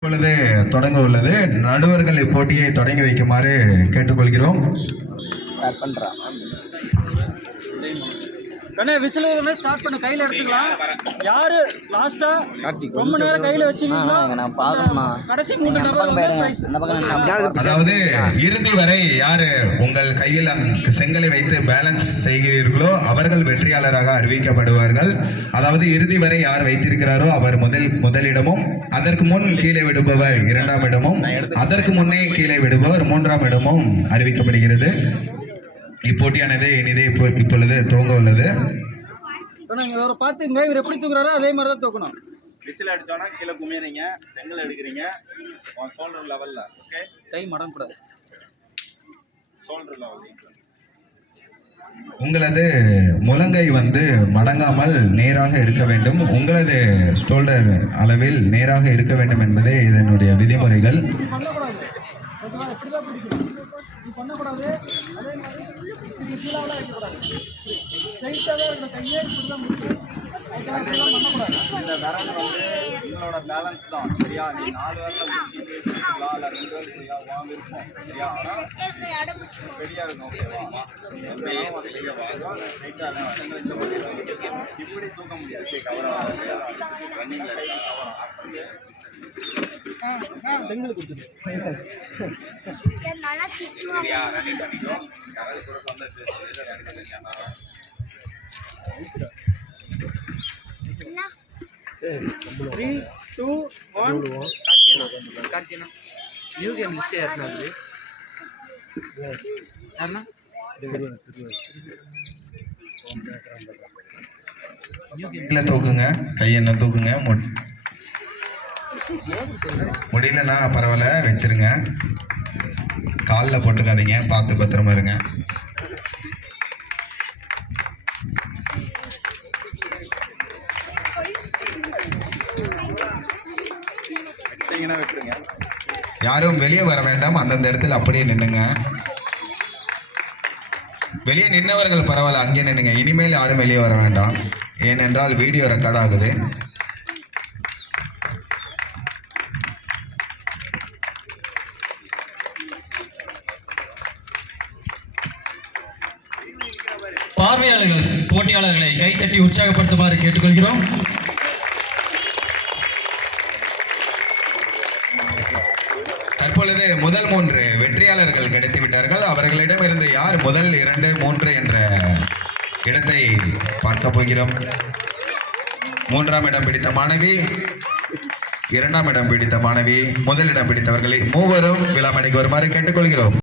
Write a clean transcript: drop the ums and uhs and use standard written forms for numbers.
இப்பொழுது தொடங்க உள்ளது. நடுவர்கள் இப்போட்டியை தொடங்கி வைக்குமாறு கேட்டுக்கொள்கிறோம். விசில் ஸ்டார்ட் பண்ண கையில எடுத்துக்கலாம். யாரு லாஸ்டா ரொம்ப நேரம் கையில வச்சிருக்கீங்களோ கடைசி 3 நபர். அதாவது இறுதி வரை யாரு உங்கள் கையில் செங்கலை வைத்து பேலன்ஸ் செய்கிறீர்களோ அவர்கள் வெற்றியாளராக அறிவிக்கப்படுவார்கள். அதாவது இறுதி வரை யார் வைத்திருக்கிறாரோ அவர் முதலிடமும், அதற்கு முன் கீழே விடுபவர் 2ஆம் இடமும், அதற்கு முன்னே கீழே விடுபவர் 3ஆம் இடமும் அறிவிக்கப்படுகிறது. இப்போட்டியானது இனிதே இப்பொழுது துவங்க உள்ளது. பாத்துங்க, இவர் எப்படி தூக்குறாரோ அதே மாதிரி தான் தூக்கணும். விசில் அடிச்சோன்னா கீழே குமியறீங்க, செங்கல் எடுக்கிறீங்க ஷோல்டர் லெவல்ல. ஓகே, கை மடங்கக்கூடாது. ஷோல்டர் லெவல் உங்களது முழங்கை மடங்காமல் நேராக இருக்க வேண்டும். உங்களது ஷோல்டர் அளவில் நேராக இருக்க வேண்டும் என்பதே இதனுடைய விதிமுறைகள். பண்ணக்கூடாது. அதே மாதிரி கீழாவெல்லாம் வைக்கக்கூடாது. ஸ்ட்ரைட்டாகவே இருக்கிற கையை இப்படிதான் முடியும். இந்த விரல் உங்களோட பேலன்ஸ் தான். சரியா? நீ 4 விரல முடிச்சுட்டு பிடிச்சிக்கலாம், இல்லை 2 விரல் சரியா வாங்க இருக்கும். சரியா? ஆனால் ரெடியாக இருக்கும். ஓகேவா? இப்படி தூக்க முடியாது. ரன்னிங்ல செங்கல் கொடுத்துரு. சரியா? ரன்னிங் பண்ணிக்கோ. யாராவது பொறுப்பு வந்துட்டு 3, 2, 1. கார்த்தியனா நியூ கேம் லிஸ்ட் ஏறினது யாருன்னா தூக்குங்க. கை என்ன தூக்குங்க. முடியலன்னா பரவாயில்ல, வச்சிருங்க. காலில் போட்டுக்காதீங்க. பார்த்து பத்திரமா இருங்க. யாரும் வெளியே வர வேண்டாம். அந்தந்த இடத்துல அப்படியே நின்னுங்க. வெளியே நின்னவர்கள் பரவாயில்ல, அங்கே நின்னுங்க. இனிமேல் யாரும் வெளியே வர வேண்டாம். ஏனென்றால் வீடியோ ரெக்கார்ட் ஆகுது. பார்வையாளர்கள் போட்டியாளர்களை கைத்தட்டி உற்சாகப்படுத்துமாறு கேட்டுக்கொள்கிறோம். தற்பொழுது முதல் 3 வெற்றியாளர்கள் கிடைத்து விட்டார்கள். அவர்களிடமிருந்து யார் முதல் 2, 3 என்ற இடத்தை பார்க்க போகிறோம். 3ஆம் இடம் பிடித்த மாணவி, 2ஆம் இடம் பிடித்த மாணவி, முதலிடம் பிடித்தவர்களை மூவரும் விழாமணிக்கு வருமாறு கேட்டுக்கொள்கிறோம்.